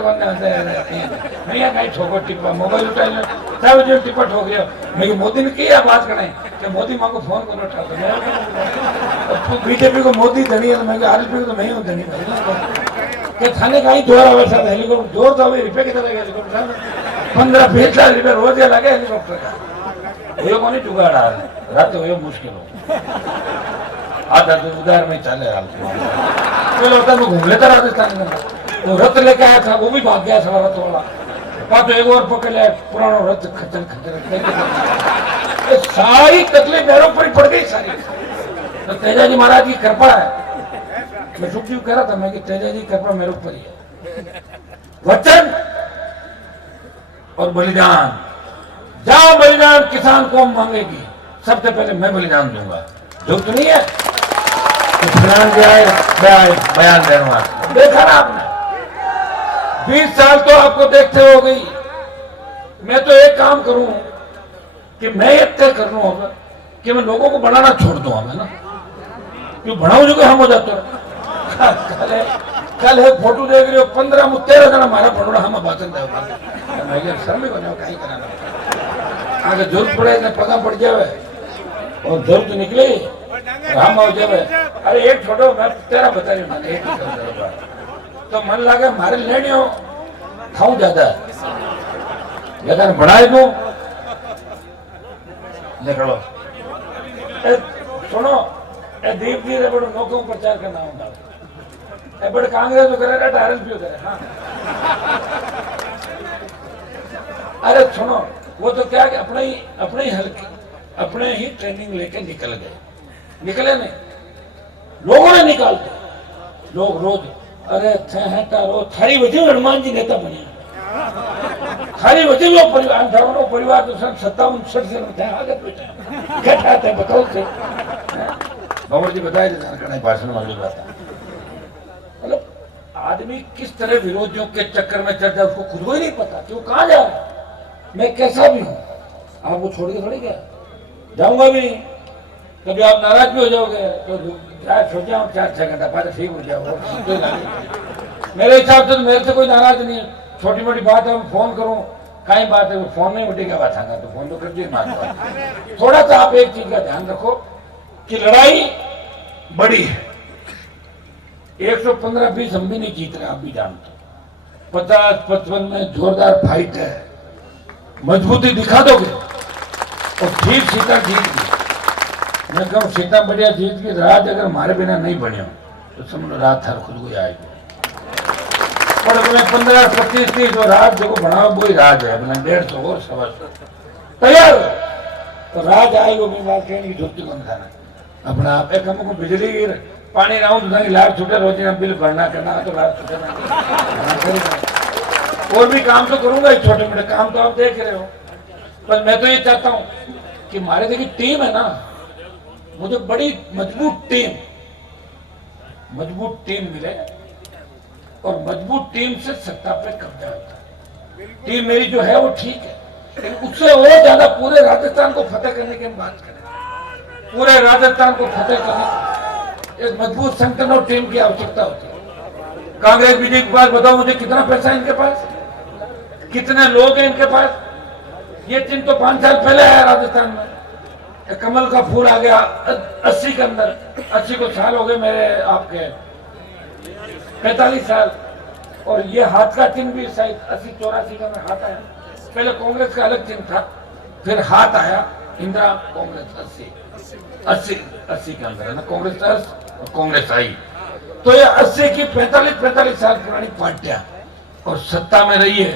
नहीं कहीं ठोको टिप्पा मोबाइल उठा सब जो टिप्पा ठोक गया। मैं मोदी ने की बात करें कि मोदी माँ को फोन करो उठा, बीजेपी को मोदी धनी है, मैं RLP को तो मैं हूँ धनी भाई, थाने का ही जोर वैसा था, हेलीकॉप्टर जोर था वही रिपेयर कितना लगे हेलीकॉप्टर, 15-20 लाख रुपये रोज लगे हेलीकॉप्टर का, ये को नहीं जुगाड़ आ रात हो मुश्किल हो आधा तो उधार में चले होता मैं घूम लेता राजस्थान में, वो रथ लेके आया था वो भी भाग गया था रथ वाला, तो एक और पकड़ लिया पुराना रथ खचर खचर, सारी तकलीफ मेरे ऊपर ही पड़ गई सारी। तो तेजा जी महाराज की कृपा है, मैं सुखदेव कह रहा था मैं कि तेजा जी कृपा मेरे ऊपर ही है, वचन और बलिदान, जाओ बलिदान किसान कौम मांगेगी, सबसे पहले मैं बलिदान दूंगा, जो तो नहीं है तो बयान देना। देखा ना आपने, 20 साल तो आपको देखते हो गई, मैं तो एक काम करूं कि मैं ये तय कर लूं होगा कि मैं लोगों को बढ़ाना छोड़ दूंगा, मैं ना क्यों बढ़ाऊं जो हम हो जाते कल है फोटो देख रहे हो 15-13 जना हमारा फोटो हम भाषण दे शर्म को कहीं कराना, आगे जरूरत पड़े पगा पड़ जाए और जरूरत निकले हम हो जाए। अरे एक छोड़ो, मैं तेरा बता रही हूँ, तो मन लगे मारे लेनी हो खाऊं ज्यादा ज्यादा बढ़ाए दो निकलो सुनो ए दीप जी रे बड़ो नौकों प्रचार करना होता ए बड़े कांग्रेस तो करे ना आरएसपी करे हाँ अरे सुनो वो तो क्या अपने ही हल्के अपने ही ट्रेनिंग लेके निकल गए निकले नहीं लोगों ने निकाल दिया लोग रोज अरे रो थारी वजह हनुमान जी नेता बने थारी वजह वो परिवार तो सन 57 से आगे बैठा क्या चाहते हैं बताओ थे भंवर जी बताए थे भाषण वाली बात मतलब आदमी किस तरह विरोधियों के चक्कर में चढ़ जाए उसको खुद को ही नहीं पता कि वो कहाँ जा रहा है मैं कैसा भी हूँ आपको छोड़ के थोड़ी गया जाऊंगा भी कभी आप नाराज भी हो जाओगे तो सो जाओ 4-6 घंटा बाद ठीक हो जाओ मेरे हिसाब से तो मेरे से कोई नाराज नहीं है छोटी मोटी बात है मैं फोन करूं कई बात है फोन नहीं उठी क्या बात है तो फोन तो कर दिए मार थोड़ा सा आप एक चीज का ध्यान रखो कि लड़ाई बड़ी है 115-20 हम भी नहीं जीत रहे आप भी जानते 50-55 में जोरदार फाइट है मजबूती दिखा दोगे और ठीक सीता जीत गई मैं कहूँ सीता बढ़िया जीत की रात अगर हमारे बिना नहीं बने तो समझ रात हर खुद को आएगी और अपने 15-25 जो रात जो बनाओ वही राज है अपने 150 और 125 तैयार तो राज आएगी अपनी बात कहने की झुकती कौन खाना अपना आप एक हमको बिजली की पानी ना हो तो लाभ छूटे रोज ना बिल भरना करना तो लाभ छूटे ना और भी काम तो करूंगा छोटे मोटे काम तो आप देख रहे हो पर मैं तो ये चाहता हूँ कि हमारे देखिए टीम है ना मुझे बड़ी मजबूत टीम मिले और मजबूत टीम से सत्ता पे कब्जा होता है टीम मेरी जो है वो ठीक है लेकिन उससे और ज्यादा पूरे राजस्थान को फतेह करने की हम बात करें पूरे राजस्थान को फतेह करने एक मजबूत संगठन और टीम की आवश्यकता होती है कांग्रेस बीजेपी के पास बताओ मुझे कितना पैसा है इनके पास कितने लोग हैं इनके पास ये चिन्ह तो 5 साल पहले आया राजस्थान में कमल का फूल आ गया 80 के अंदर 80 को साल हो गए मेरे आपके 45 साल और ये हाथ का चिन्ह भी शायद 80-84 का हाथ आया पहले कांग्रेस का अलग चिन्ह था फिर हाथ आया इंदिरा कांग्रेस 80 के अंदर है ना कांग्रेस आई तो ये 80 की 45 साल पुरानी पार्टियां और सत्ता में रही है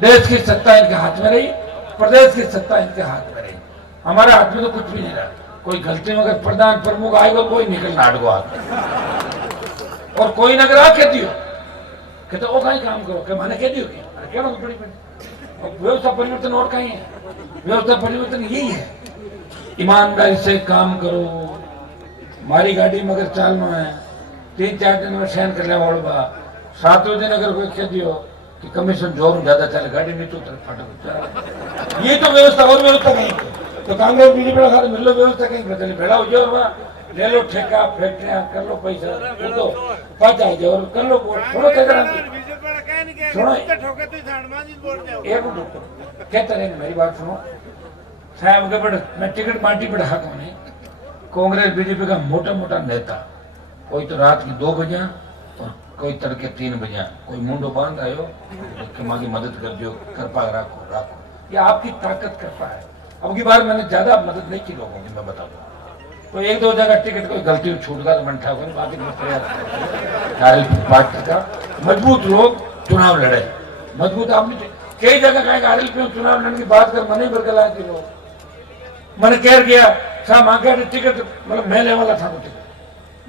देश की सत्ता इनके हाथ में रही प्रदेश की सत्ता इनके हाथ में रही हमारे हाथ में तो कुछ भी नहीं रहा कोई गलती में अगर प्रधान प्रमुख आएगा कोई निकल नाटको हाथ और कोई नगर आ कह दियो कहते वो कहीं काम करो क्या माने कह दियो क्या बड़ी व्यवस्था परिवर्तन और कहीं है व्यवस्था परिवर्तन यही है ईमानदारी से काम करो मारी गाड़ी में अगर चालना है 3-4 दिन में सहन कर लिया बा 7वें दिन अगर कोई कह दियो कि कमीशन जोर ज्यादा चले गाड़ी नहीं तो फटक ये तो व्यवस्था और व्यवस्था कहीं तो कांग्रेस बीजेपी का मिल लो व्यवस्था कहीं बदले भेड़ा हो जाओ ले लो ठेका फैक्ट्रियां कर लो पैसा तो पच आ जाओ कर लो थोड़ा सुनो एक कहते रहे मेरी बात सुनो साहब के बड़े मैं टिकट पार्टी पर हक होने कांग्रेस बीजेपी का मोटा नेता कोई तो रात की 2 बजे और कोई तड़के 3 बजे कोई मुंडो बांध आयो कि माँ की मदद कर दियो कृपा राखो ये आपकी ताकत कृपा है अब की बार मैंने ज्यादा मदद नहीं की लोगों की मैं बता दूं तो 1-2 जगह टिकट कोई गलती छूट गया तो मन ठा बाकी पार्टी का मजबूत लोग चुनाव लड़े मजबूत आपने कई जगह कहेगा आरएलपी चुनाव लड़ने की बात कर मन ही बरकला के लोग मैंने कह गया साहब मांगा टिकट मतलब मैं लेने वाला था टिकट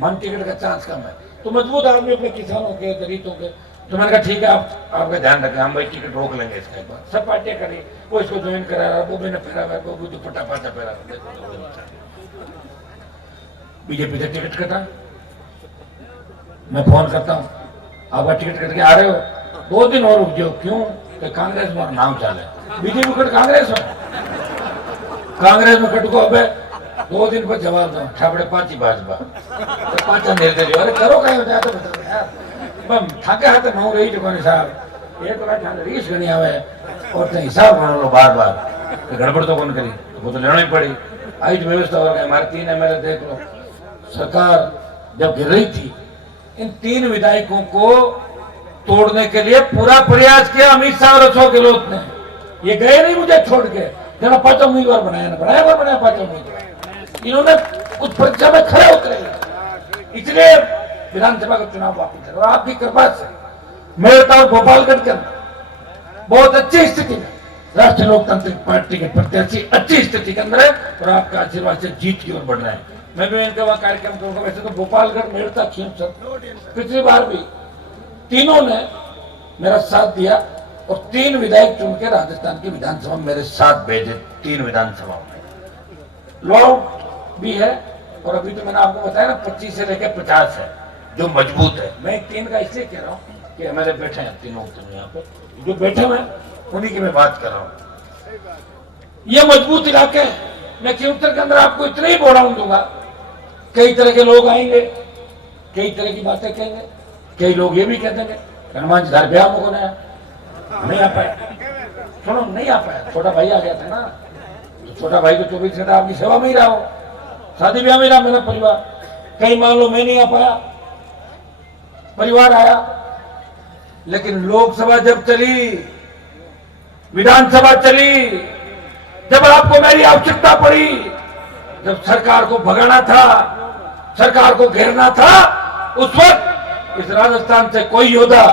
मन टिकट का चांस कम है तो मजबूत आदमी अपने किसानों के दलितों के तो मैंने कहा ठीक है आपका ध्यान रखें हम भाई टिकट रोक लेंगे इसके बाद सब पार्टियां करी वो इसको ज्वाइन करा रहा वो मैंने फेरा हुआ वो दुपट्टा पाचा फेरा बीजेपी से टिकट कटा मैं फोन करता हूँ आपका टिकट कट के आ रहे हो 2 दिन और रुक जाओ क्यों कि कांग्रेस में नाम चाले बीजेपी कट कांग्रेस में कट को अब 2 दिन पर जवाब दो ठापड़े 5 ही भाजपा तो 5 निर्दलीय अरे करो कहीं होता तो बताओ यार थाके हाथे नौ रही जो साहब एक रीस घनी आवे और हिसाब बना लो बार गड़बड़ तो कौन करी तो वो तो लेना ही पड़ी आई जो व्यवस्था हो गई हमारे 3 MLA देख लो सरकार जब गिर रही थी इन 3 विधायकों को तोड़ने के लिए पूरा प्रयास किया अमित शाह और अशोक गहलोत ने। ये गए नहीं मुझे छोड़ के, जरा 5 उम्मीदवार बनाया ना बनाया 5 उम्मीदवार। इन्होंने उस परीक्षा में खड़े उतरे, इसलिए विधानसभा का चुनाव वापिस है। और आपकी कृपा से मेरठ और गोपालगंज के अंदर बहुत अच्छी स्थिति में राष्ट्रीय लोकतांत्रिक पार्टी के प्रत्याशी अच्छी स्थिति के अंदर है और आपका आशीर्वाद से जीत की ओर बढ़ रहे हैं। मैं भी इनके वहां कार्यक्रम करूंगा। वैसे तो गोपालगंज, मेरठ, खींवसर पिछली बार भी तीनों ने मेरा साथ दिया और 3 विधायक चुन के राजस्थान की विधानसभा मेरे साथ भेजे। 3 विधानसभाओं में लॉ भी है और अभी तो मैंने आपको बताया ना 25 से लेकर 50 है जो मजबूत है। मैं 3 का इसलिए कह रहा हूँ कि हमारे बैठे हैं तीनों यहाँ पे जो बैठे हुए उन्हीं की मैं बात कर रहा हूँ। ये मजबूत इलाके हैं। मैं खींवसर के अंदर आपको इतना ही बोराउन दूंगा, कई तरह के लोग आएंगे, कई तरह की बातें कहेंगे, कई लोग ये भी कह देंगे हनुमान जी ब्याह मुझको नहीं आ पाया। सुनो, नहीं आ पाया, छोटा भाई आ गया था ना, तो छोटा भाई को 24 घंटा आपकी सेवा में ही रहा हो, शादी ब्याह में रहा मेरा परिवार। कई मान लो मैं नहीं आ पाया, परिवार आया। लेकिन लोकसभा जब चली, विधानसभा चली, जब आपको मेरी आवश्यकता पड़ी, जब सरकार को भगाना था, सरकार को घेरना था, उस वक्त इस राजस्थान से कोई योद्धा,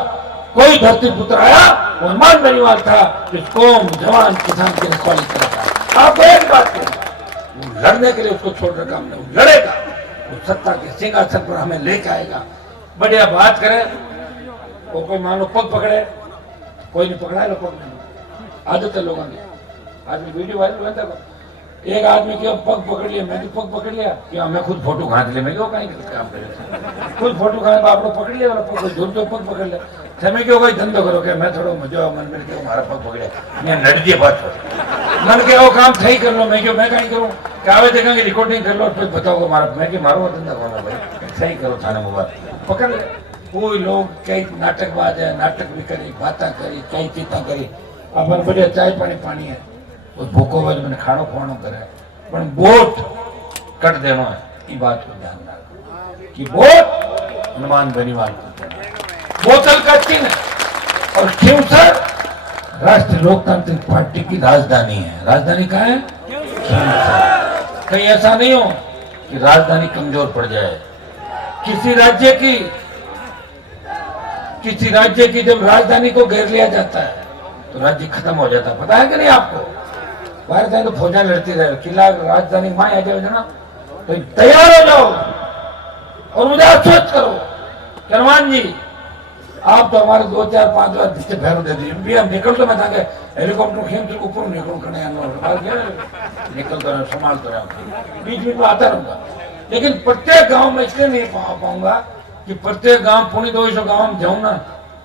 कोई धरती पुत्र आया, वो हनुमान बेनीवाल था, जिस कौम, जवान, किसान की रखवाली करता। आपको एक बात कहूं, वो लड़ने के लिए उसको छोड़ रखा हमने, वो लड़ेगा, वो सत्ता के सिंहासन पर हमें लेके आएगा। बढ़िया बात करें, वो कोई मानो पग पकड़े, कोई नहीं पकड़ा है, लोग पकड़ने आदत है लोगों की। आज भी वीडियो वायरल हुआ था, एक आदमी की पग पकड़ लिया, मैं भी पग पकड़ लिया कि मैं खुद फोटो खींच लिया। मैं क्यों कहीं काम करे, खुद फोटो खा आप लोग पकड़ लिया, दूर तो पग पकड़ लिया। समय क्यों कोई धंधो करो क्या, मैं थोड़ा मजा मन में क्यों हमारा पग पकड़े, मैं नट दिए बात मन के वो काम सही कर लो, मैं क्यों मैं कहीं करूँ क्या देखेंगे, रिकॉर्डिंग कर लो, फिर बताओ हमारा मैं कि मारो धंधा करो भाई, सही करो थाने में बात पकड़ ले। कोई लोग कई नाटकबाज है, नाटक भी करी, बातें करी, कई चीजें करी, अपन बढ़िया चाय पानी है, उस भूखो वज मैंने खाणो खुआणो करे, पर वोट कट देना है। ये बात को ध्यान रखना कि वोट हनुमान बेनीवाल को देना है। बोतल का चिन्ह और खींवसर राष्ट्रीय लोकतांत्रिक पार्टी की राजधानी है। राजधानी कहाँ है? खींवसर। कहीं ऐसा नहीं हो कि राजधानी कमजोर पड़ जाए। किसी राज्य की जब राजधानी को घेर लिया जाता है तो राज्य खत्म हो जाता है। पता है कि नहीं आपको? बाहर जाए तो फौजा लड़ती रहे, किला राजधानी वहां आ जाओ ना, तो तैयार हो जाओ और मुझे आश्वस्त करो कि हनुमान जी आप तो हमारे 2 4 5 बार जिससे भैरव दे दिए, हम निकल तो मैं था हेलीकॉप्टर खेल ऊपर निकलूं करने निकल तो संभाल तो रहा, बीच में आता रहूंगा। लेकिन प्रत्येक गांव में इसलिए नहीं पाऊंगा कि प्रत्येक गांव 250 गांव में जाऊं ना,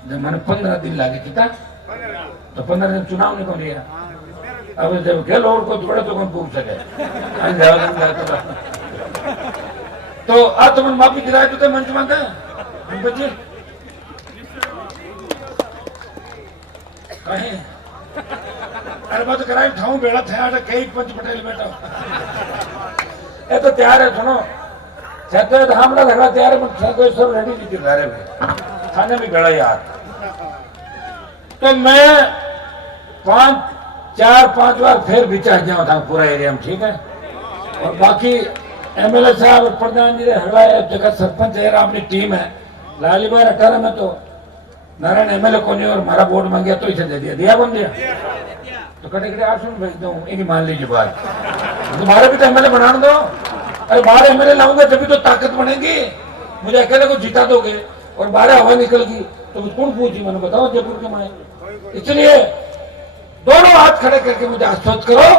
जब मैंने 15 दिन लागे कितना, तो 15 दिन चुनाव निकल लिया। अब जब गेल और को जोड़े तो कौन पूछ सके, तो आज तुम माफी दिलाए तो मंच मांगते हैं बच्चे कहीं अरे बात कराई ठाऊ बेड़ा था कई पंच पटेल बेटा ये तो तैयार है। सुनो छत्तीस हमला झगड़ा तैयार है, छत्तीस सब रेडी नहीं दिला रहे थाने में बेड़ा यार। तो मैं 4-5 बार फिर बिचा गया था पूरा एरिया में, ठीक है। और बाकी एमएलए साहब, प्रधान जी हरवा जगह सरपंच है, अपनी टीम है। लाली बार 18 में तो नारायण एमएलए को नहीं और हमारा वोट मांग तो इसे दे दिया कौन दिया, तो कटे आप सुन भेज दो, इन्हीं मान लीजिए बात। तुम्हारे भी तो एमएलए बना दो। अरे 12 एमएलए लाऊंगा तभी तो ताकत बनेगी। मुझे अकेले को जिता दोगे और 12 हवा निकल गई तो कौन पूछी, मैंने बताओ जयपुर के माए। इसलिए दोनों हाथ खड़े करके मुझे आश्वस्त करो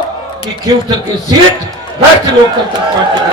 कि खींवसर की सीट राष्ट्रीय लोकतांत्रिक पार्टी की